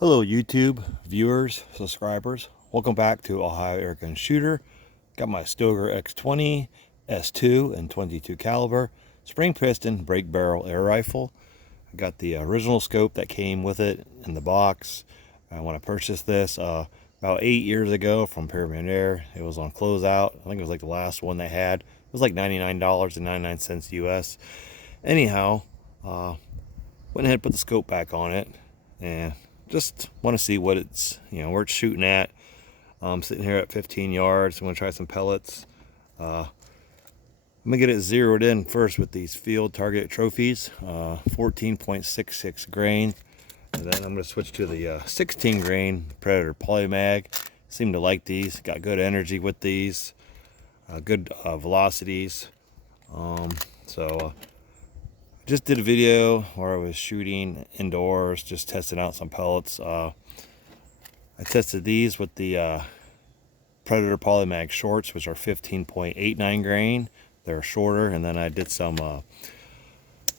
Hello YouTube viewers, subscribers. Welcome back to Ohio Airgun Shooter. Got my Stoeger X20, S2 and 22 caliber spring piston break barrel air rifle. I got the original scope that came with it in the box when I purchased this about 8 years ago from Pyramid Air. It was on closeout. I think it was like the last one they had. It was like $99.99 US. Anyhow, went ahead and put the scope back on it and just want to see what it's, where it's shooting at. I'm sitting here at 15 yards. I'm going to try some pellets. I'm going to get it zeroed in first with these Field Target Trophies, 14.66 grain. And then I'm going to switch to the 16 grain Predator Polymag. Seem to like these. Got good energy with these. Good velocities. Just did a video where I was shooting indoors, just testing out some pellets. I tested these with the Predator Polymag shorts, which are 15.89 grain. They're shorter. And then I did some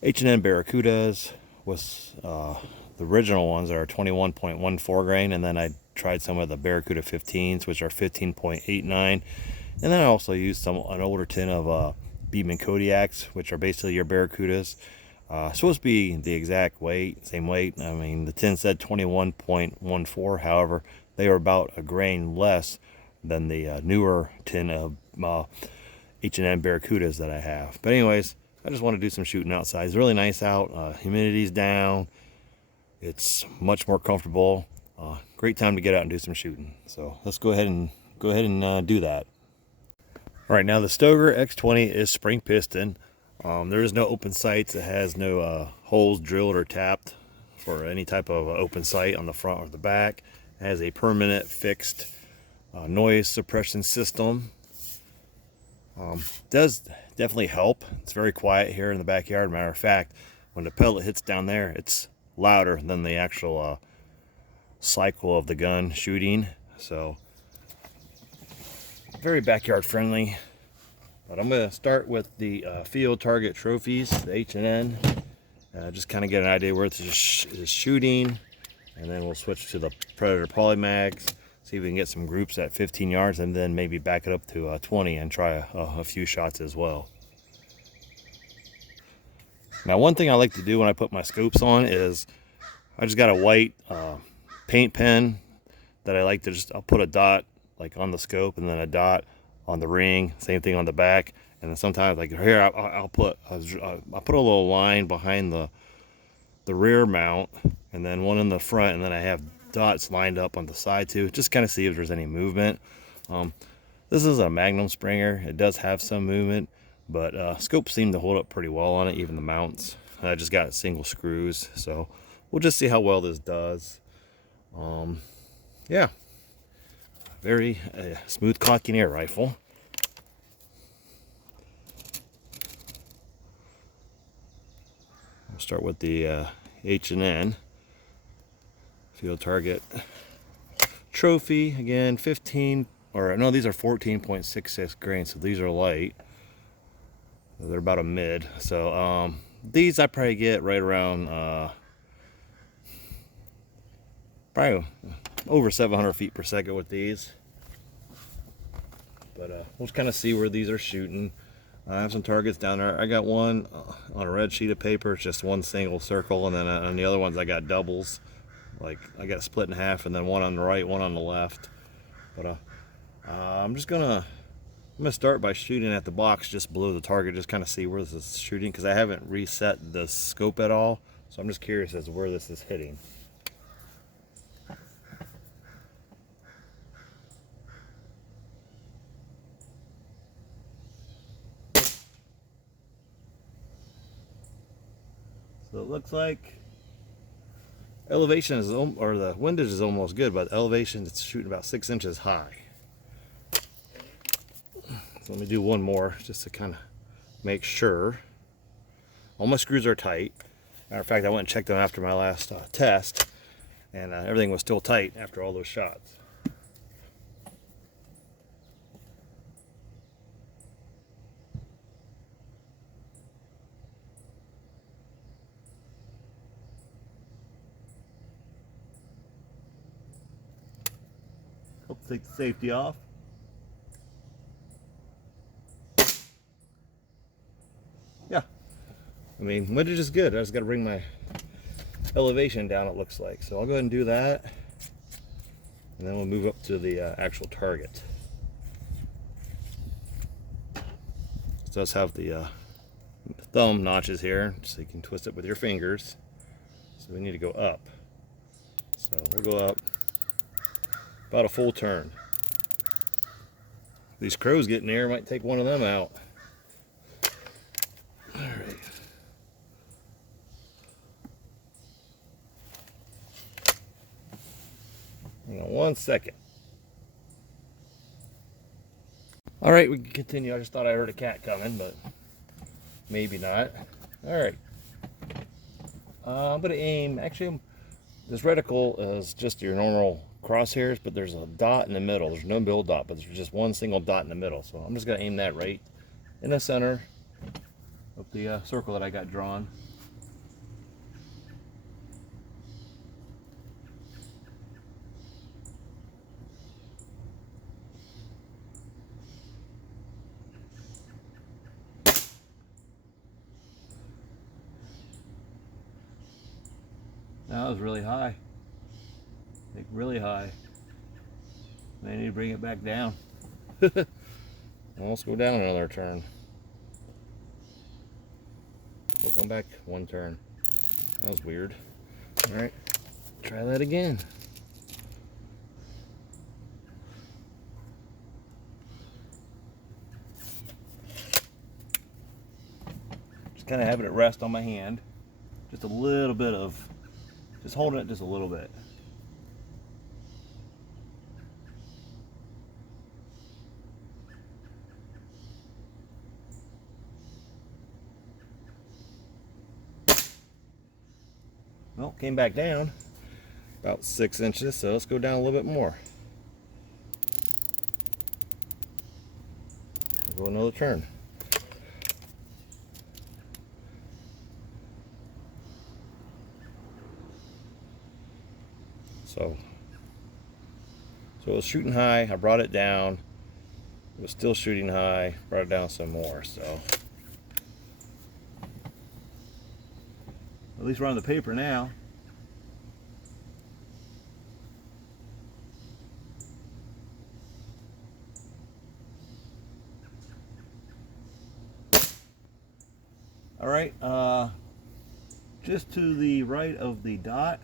H&N Barracudas with the original ones that are 21.14 grain. And then I tried some of the Barracuda 15s, which are 15.89. And then I also used an older tin of Beeman Kodiaks, which are basically your Barracudas. Supposed to be the exact weight, same weight. I mean, the tin said 21.14. However, they were about a grain less than the newer tin of H&N Barracudas that I have. But anyways, I just want to do some shooting outside. It's really nice out. Humidity's down. It's much more comfortable. Great time to get out and do some shooting. So let's go ahead and do that. All right, now the Stoeger X20 is spring piston. There is no open sights. It has no holes drilled or tapped for any type of open sight on the front or the back. It has a permanent fixed noise suppression system. Does definitely help. It's very quiet here in the backyard. Matter of fact, when the pellet hits down there, it's louder than the actual cycle of the gun shooting. So very backyard friendly. But I'm going to start with the Field Target Trophies, the H&N. Just kind of get an idea where it's shooting. And then we'll switch to the Predator Polymags. See if we can get some groups at 15 yards. And then maybe back it up to 20 and try a few shots as well. Now, one thing I like to do when I put my scopes on is I just got a white paint pen that I like to I'll put a dot like on the scope and then a dot on the ring, same thing on the back. And then sometimes, like here, I'll put a little line behind the rear mount, and then one in the front, and then I have dots lined up on the side too, just kind of see if there's any movement. This is a Magnum Springer. It does have some movement, but scopes seem to hold up pretty well on it, even the mounts. I just got single screws, so we'll just see how well this does. Yeah, very smooth cocking air rifle. We'll start with the H&N Field Target Trophy. Again, 15, or no, these are 14.66 grain, so these are light. They're about a mid. So these I probably get right around probably over 700 feet per second with these. But we'll kind of see where these are shooting. I have some targets down there. I got one on a red sheet of paper. It's just one single circle, and then on the other ones I got doubles. Like I got split in half, and then one on the right, one on the left. But I'm gonna start by shooting at the box just below the target, just kind of see where this is shooting, because I haven't reset the scope at all. So I'm just curious as to where this is hitting. So it looks like elevation is, or the windage is almost good, but elevation it's shooting about 6 inches high. So let me do one more just to kind of make sure. All my screws are tight. Matter of fact, I went and checked them after my last test, and everything was still tight after all those shots. take the safety off. Yeah, I mean, windage is good. I just got to bring my elevation down, it looks like. So I'll go ahead and do that, and then we'll move up to the actual target. It does have the thumb notches here, so you can twist it with your fingers. So we need to go up. So we'll go up about a full turn. These crows getting there, might take one of them out. All right. Hang on 1 second. All right, we can continue. I just thought I heard a cat coming, but maybe not. All right. I'm gonna aim, actually, this reticle is just your normal crosshairs, but there's a dot in the middle. There's no middle dot, but there's just one single dot in the middle. So I'm just gonna aim that right in the center of the circle that I got drawn. That was really high. Like really high. I need to bring it back down. Well, let's go down another turn. We'll go back one turn. That was weird. All right, try that again. Just kind of having it rest on my hand. Just a little bit of, just holding it just a little bit. Well, came back down about 6 inches, so let's go down a little bit more. We'll go another turn. So it was shooting high, I brought it down. It was still shooting high, brought it down some more, so. At least we're on the paper now. All right, just to the right of the dot,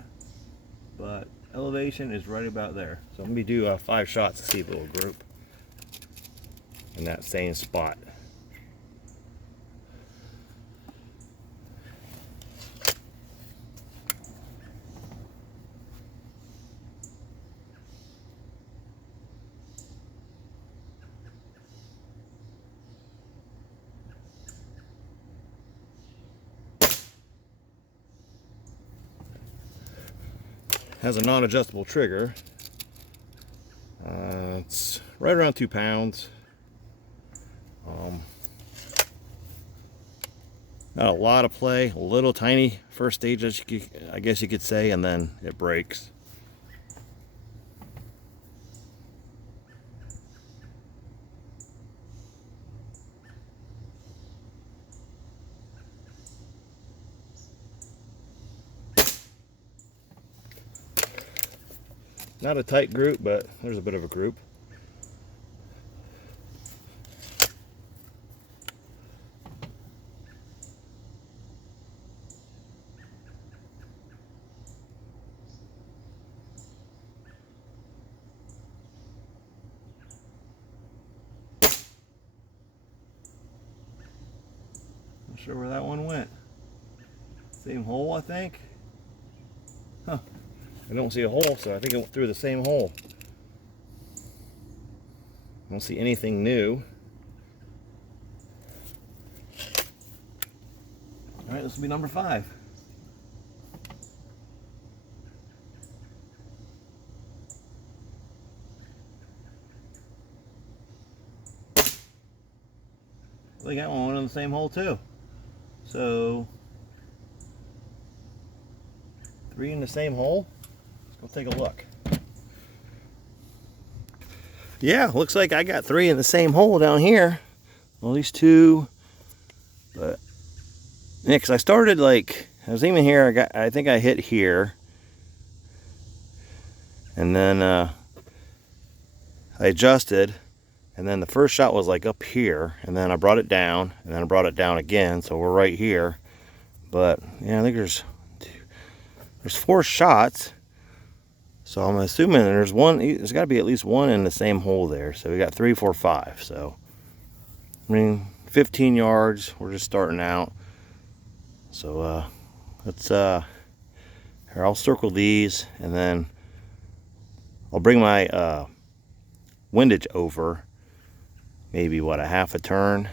but elevation is right about there. So let me do 5 shots to see if it will group in that same spot. Has a non-adjustable trigger. It's right around 2 pounds. Not a lot of play, a little tiny first stage, I guess you could say, and then it breaks. Not a tight group, but there's a bit of a group. Not sure where that one went. Same hole, I think. Huh. I don't see a hole, so I think it went through the same hole. I don't see anything new. All right, this will be number 5. We got one in the same hole too. So 3 in the same hole. Let's go take a look. Yeah, looks like I got 3 in the same hole down here. Well, these 2, but yeah, because I started like, I was aiming here, I think I hit here, and then I adjusted, and then the first shot was like up here, and then I brought it down, and then I brought it down again, so we're right here. But yeah, I think there's 4 shots, so I'm assuming there's got to be at least 1 in the same hole there. So we got 3, 4, 5. So I mean, 15 yards. We're just starting out. So let's here, I'll circle these, and then I'll bring my windage over, maybe what, a half a turn,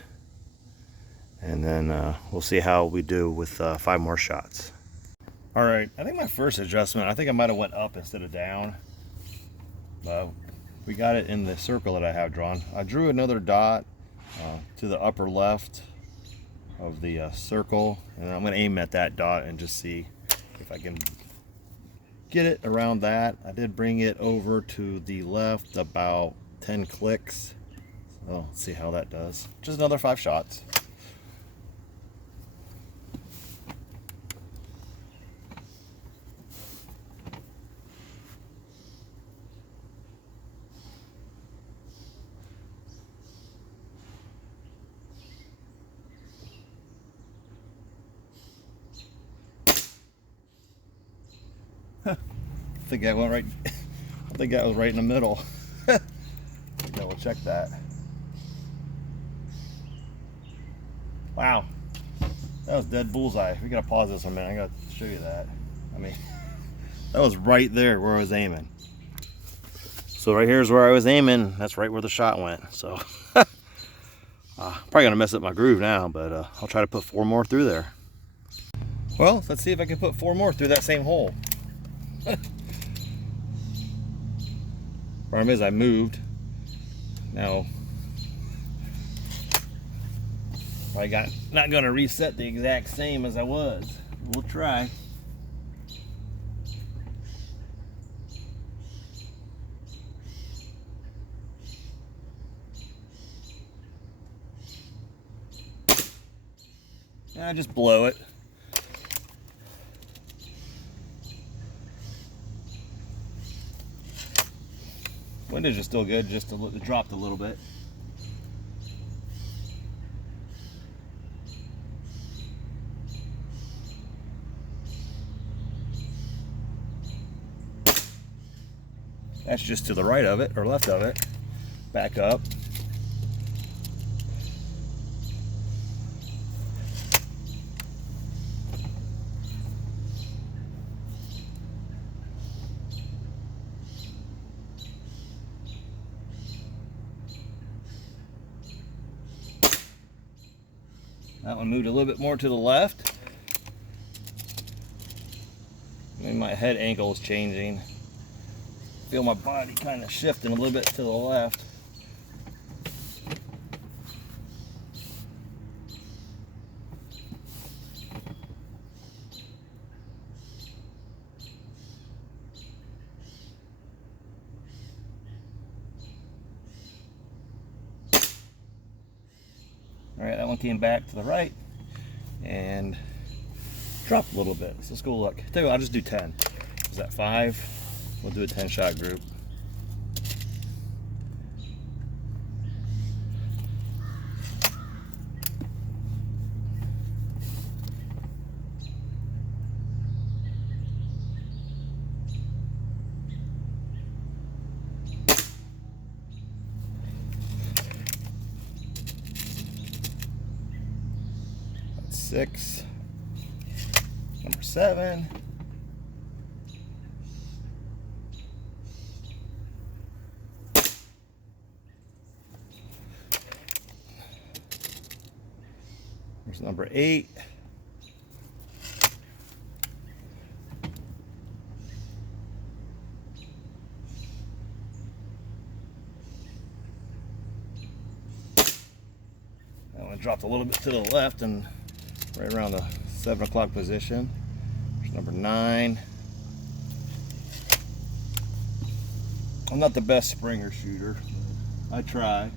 and then we'll see how we do with 5 more shots. All right, I think my first adjustment, I think I might have went up instead of down. We got it in the circle that I have drawn. I drew another dot to the upper left of the circle, and I'm going to aim at that dot and just see if I can get it around that. I did bring it over to the left about 10 clicks. So let's see how that does. Just another 5 shots. I think that went right. I think that was right in the middle. Double check that. Wow, that was dead bullseye. We gotta pause this a minute. I gotta show you that. I mean, that was right there where I was aiming. So right here is where I was aiming. That's right where the shot went. So probably gonna mess up my groove now, but I'll try to put 4 more through there. Well, let's see if I can put 4 more through that same hole. Problem is I moved. Now I not gonna reset the exact same as I was. We'll try. I just blow it. Windage is still good, just it dropped a little bit. That's just to the right of it, or left of it. Back up. That one moved a little bit more to the left. Maybe my head angle is changing. Feel my body kind of shifting a little bit to the left. All right, that one came back to the right and dropped a little bit. So let's go look. Tell you what, I'll just do 10. Is that 5? We'll do a 10-shot group. That's 6. Number 7. Here's number 8. That one dropped a little bit to the left and right around the 7 o'clock position. Here's number 9. I'm not the best Springer shooter. I try.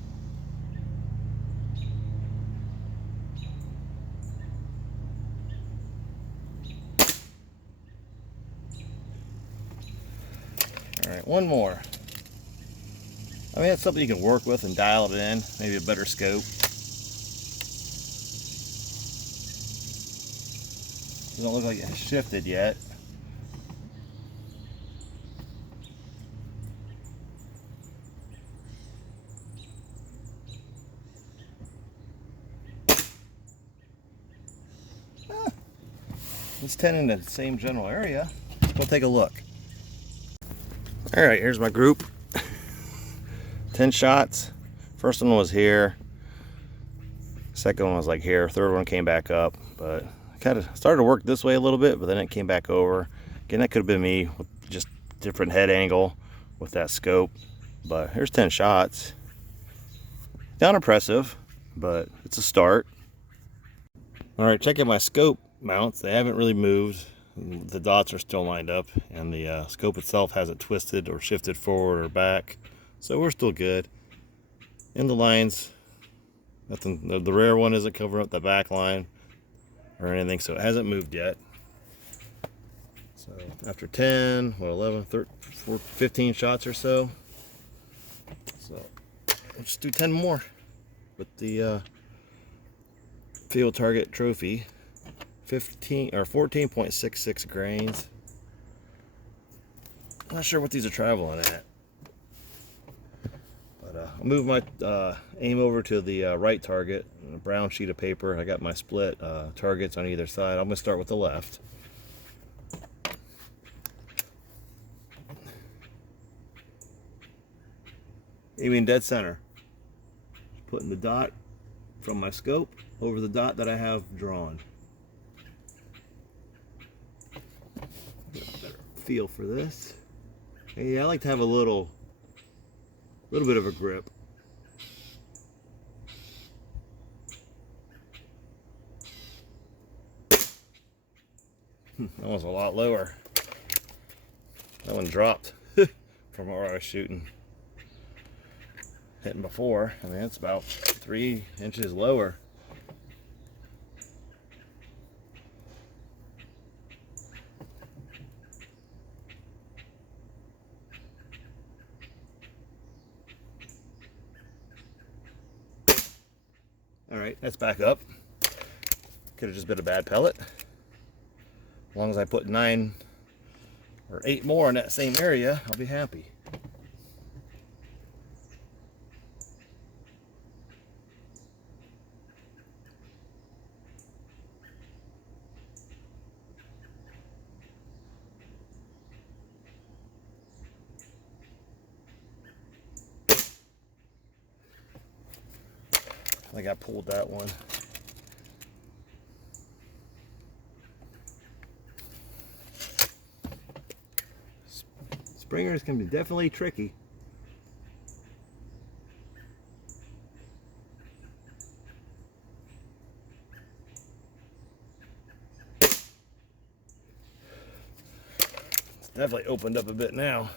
All right, one more. I mean, that's something you can work with and dial it in, maybe a better scope. Doesn't look like it has shifted yet. It's 10 in the same general area. Let's go take a look. All right, here's my group. 10 shots. First one was here. Second one was like here. Third one came back up, but I kind of started to work this way a little bit, but then it came back over. Again, that could have been me with just different head angle with that scope. But here's 10 shots. Not impressive, but it's a start. All right, checking my scope mounts. They haven't really moved. The dots are still lined up, and the scope itself hasn't twisted or shifted forward or back. So we're still good. In the lines, nothing. The rear one isn't covering up the back line or anything, so it hasn't moved yet. So after 10, 11, 13, 14, 15 shots or so. So let's just do 10 more with the Field Target Trophy. 15 or 14.66 grains. Not sure what these are traveling at. But I'll move my aim over to the right target, a brown sheet of paper. I got my split targets on either side. I'm going to start with the left. Aiming dead center. Putting the dot from my scope over the dot that I have drawn. Get a better feel for this. Hey, I like to have a little bit of a grip. That one's a lot lower. That one dropped from where I was shooting. Hitting before. I mean, it's about 3 inches lower. All right, that's back up. Could have just been a bad pellet. As long as I put 9 or 8 more in that same area, I'll be happy. I think I pulled that one. Springers can be definitely tricky. It's definitely opened up a bit now.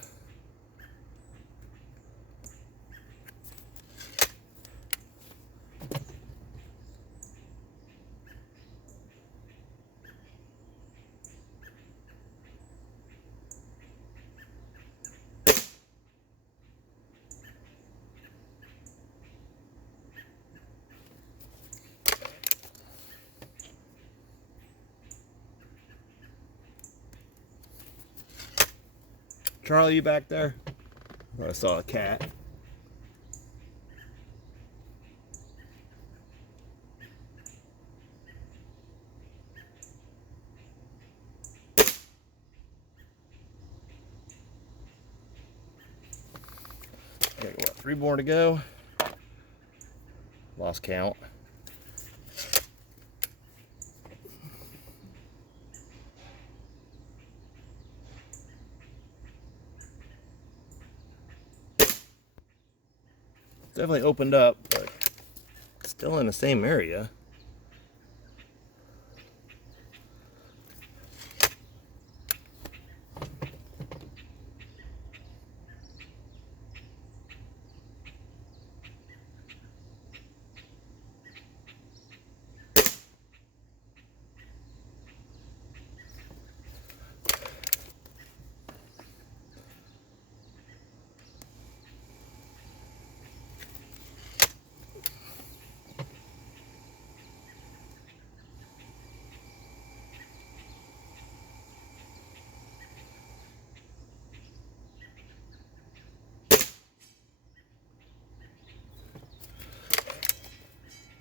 Charlie, you back there? I saw a cat. Okay, what, 3 more to go? Lost count. Definitely opened up, but still in the same area.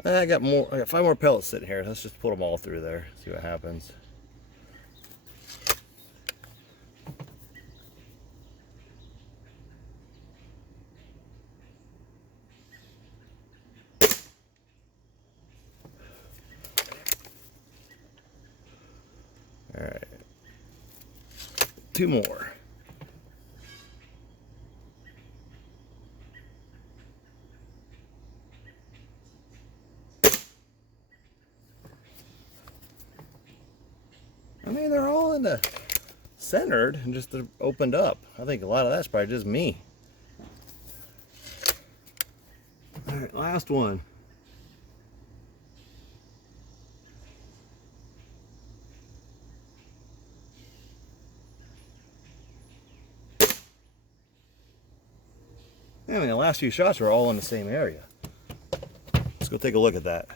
I got more. I got 5 more pellets sitting here. Let's just put them all through there. See what happens. All right. 2 more. I mean, they're all in the centered and just opened up. I think a lot of that's probably just me. All right, last one. I mean, the last few shots are all in the same area. Let's go take a look at that.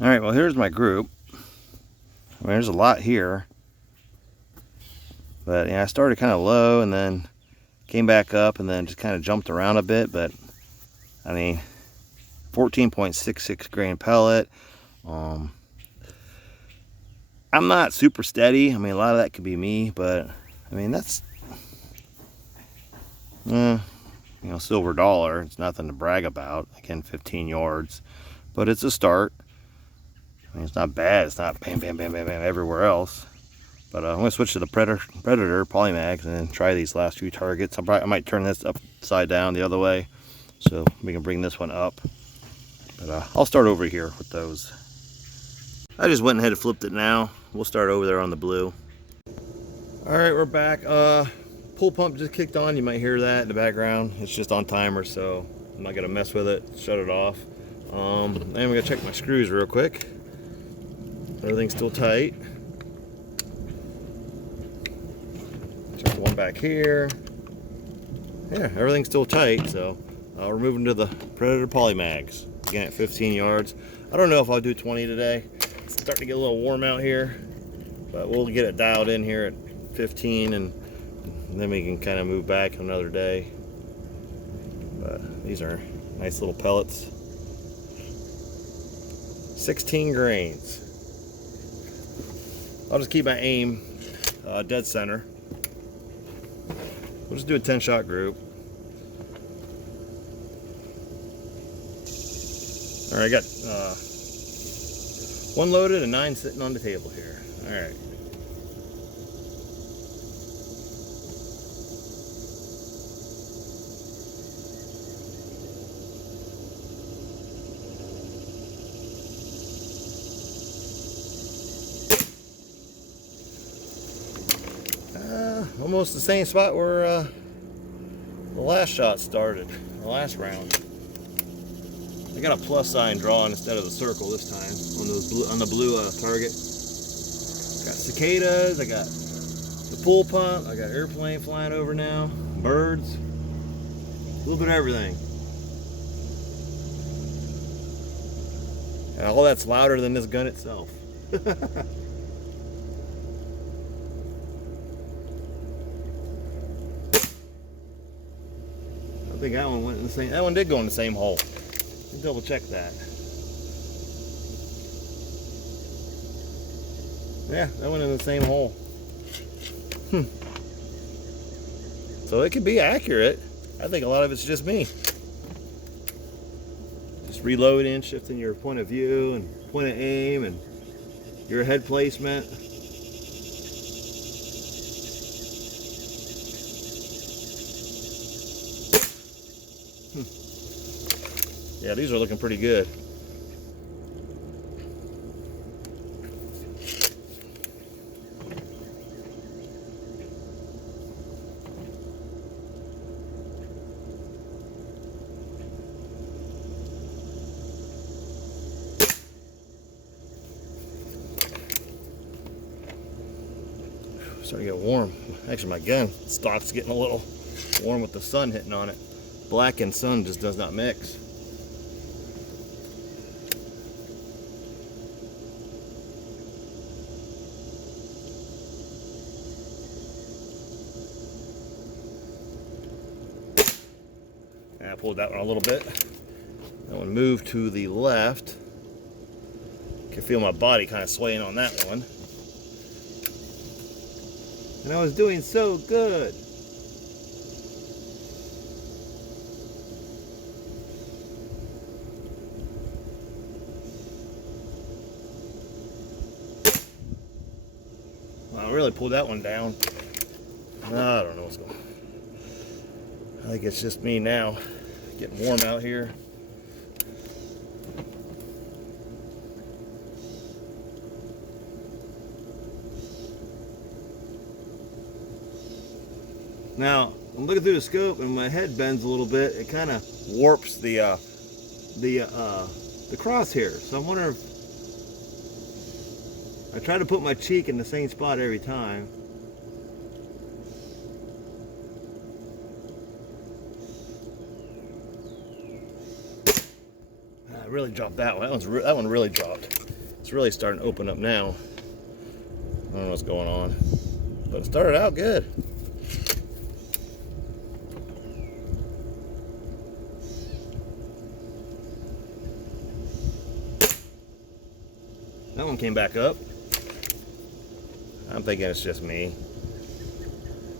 All right, well, here's my group. I mean, there's a lot here. But yeah, I started kind of low and then came back up and then just kind of jumped around a bit. But I mean, 14.66 grain pellet. I'm not super steady. I mean, a lot of that could be me, but I mean, that's, you know, silver dollar. It's nothing to brag about. Again, 15 yards, but it's a start. I mean, it's not bad. It's not bam, bam, bam, bam, bam everywhere else. But I'm gonna switch to the Predator Polymags and then try these last few targets. I might turn this upside down the other way, so we can bring this one up. But I'll start over here with those. I just went ahead and flipped it now. We'll start over there on the blue. All right, we're back. Pull pump just kicked on. You might hear that in the background. It's just on timer, so I'm not gonna mess with it. Shut it off. And I'm gonna check my screws real quick. Everything's still tight. Check the one back here. Yeah, everything's still tight. So we're moving to the Predator Polymags. Again at 15 yards. I don't know if I'll do 20 today. It's starting to get a little warm out here, but we'll get it dialed in here at 15 and then we can kind of move back another day. But these are nice little pellets. 16 grains. I'll just keep my aim dead center. We'll just do a 10-shot group. All right, I got 1 loaded and 9 sitting on the table here. All right. Almost the same spot where the last shot started, the last round. I got a plus sign drawn instead of the circle this time on those on the blue target. Got cicadas, I got the pool pump, I got airplane flying over now, birds, a little bit of everything. And all that's louder than this gun itself. I think that one went in the same. That one did go in the same hole. Double check that. Yeah, that went in the same hole. So it could be accurate. I think a lot of it's just me. Just reloading, shifting your point of view and point of aim and your head placement. Yeah, these are looking pretty good. Starting to get warm. Actually, my gun stock's getting a little warm with the sun hitting on it. Black and sun just does not mix. I pulled that one a little bit. That one moved to the left. could feel my body kind of swaying on that one. And I was doing so good. Wow, I really pulled that one down. I don't know what's going on. I think it's just me now. Getting warm out here. Now, I'm looking through the scope and my head bends a little bit. It kind of warps the crosshair. So I'm wondering if I try to put my cheek in the same spot every time. I really dropped that one. That one really dropped. It's really starting to open up now. I don't know what's going on, but it started out good. That one came back up. I'm thinking it's just me.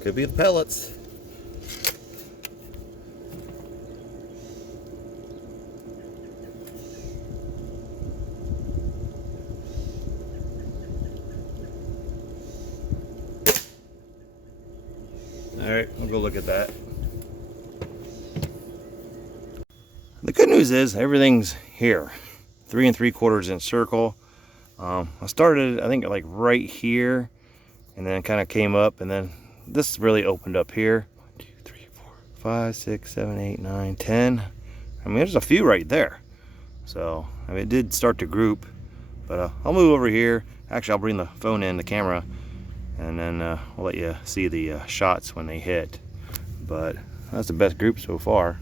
Could be the pellets. All right, I'll go look at that. The good news is everything's here. 3 3/4 inch circle. I started, I think, like right here, and then kind of came up, and then this really opened up here. 1, 2, 3, 4, 5, 6, 7, 8, 9, 10. I mean, there's a few right there. So, I mean, it did start to group, but I'll move over here. Actually, I'll bring the phone in, the camera, and then we'll let you see the shots when they hit. But that's the best group so far.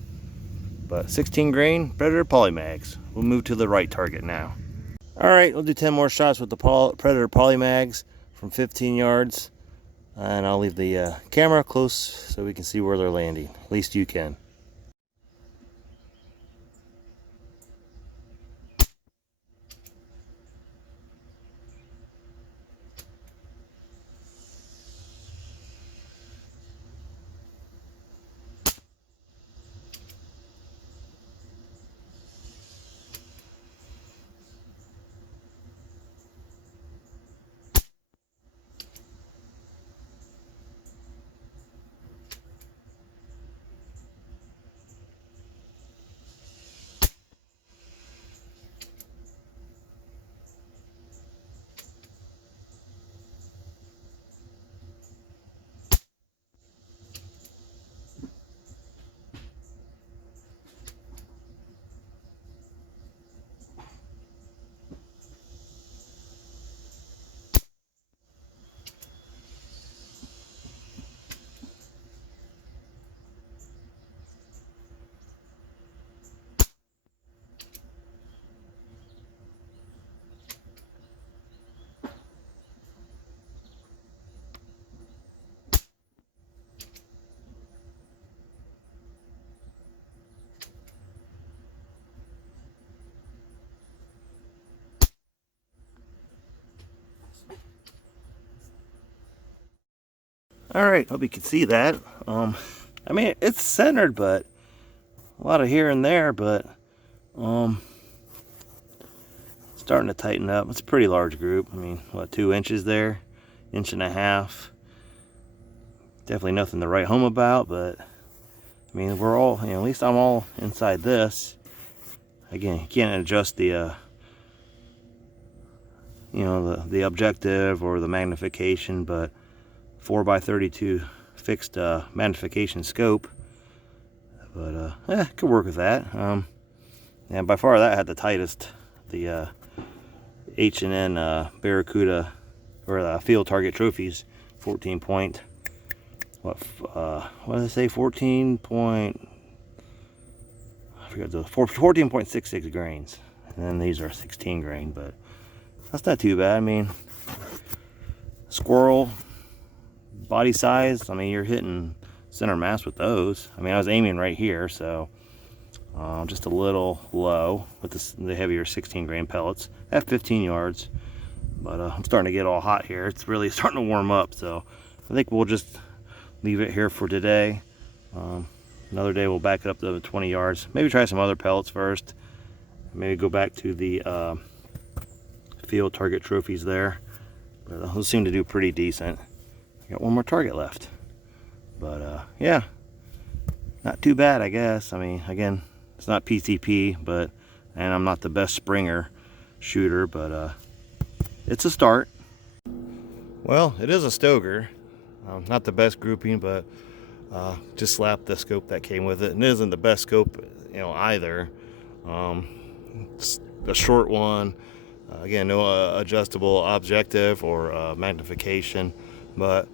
But 16 grain Predator Polymags. We'll move to the right target now. All right, we'll do 10 more shots with the Predator Polymags from 15 yards. And I'll leave the camera close so we can see where they're landing. At least you can. All right, hope you can see that. I mean, it's centered, but a lot of here and there, but starting to tighten up. It's a pretty large group. I mean, what, 2 inches there, 1.5 inches. Definitely nothing to write home about, but I mean, we're all, you know, at least I'm all inside this. Again, you can't adjust the you know, the objective or the magnification, but 4x32 fixed magnification scope, but could work with that. And by far that had the tightest, the H&N Barracuda, or the Field Target Trophies, 14 point, what did I say, 14 point, I forgot, 14.66 grains, and then these are 16 grain, but that's not too bad. I mean, squirrel body size, I mean, you're hitting center mass with those. I mean, I was aiming right here, so just a little low with the heavier 16 grain pellets at 15 yards. But I'm starting to get all hot here. It's really starting to warm up, so I think we'll just leave it here for today. Another day we'll back it up to 20 yards. Maybe try some other pellets first. Maybe go back to the Field Target Trophies there. But those seem to do pretty decent. I got one more target left. But yeah, not too bad, I guess. I mean, again, it's not PCP, and I'm not the best Springer shooter, but it's a start. Well, it is a Stoeger. Not the best grouping, but just slapped the scope that came with it. And it isn't the best scope, either. It's a short one. Again, no adjustable objective or magnification, but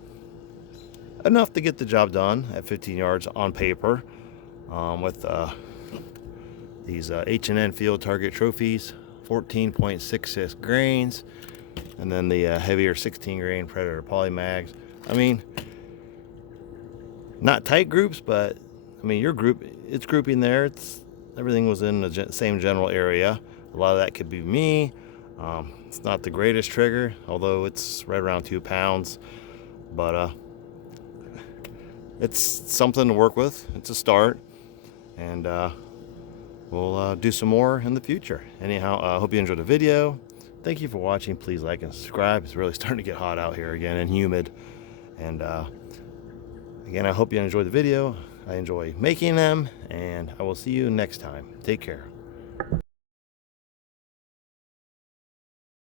enough to get the job done at 15 yards on paper with these H&N Field Target Trophies, 14.66 grains, and then the heavier 16 grain Predator Polymags. I mean, not tight groups, but I mean, it's grouping there. Everything was in the same general area. A lot of that could be me. It's not the greatest trigger, although it's right around 2 pounds, but it's something to work with. It's a start, and we'll do some more in the future. Anyhow, I hope you enjoyed the video. Thank you for watching. Please like and subscribe. It's really starting to get hot out here again and humid. And again, I hope you enjoyed the video. I enjoy making them, and I will see you next time. Take care.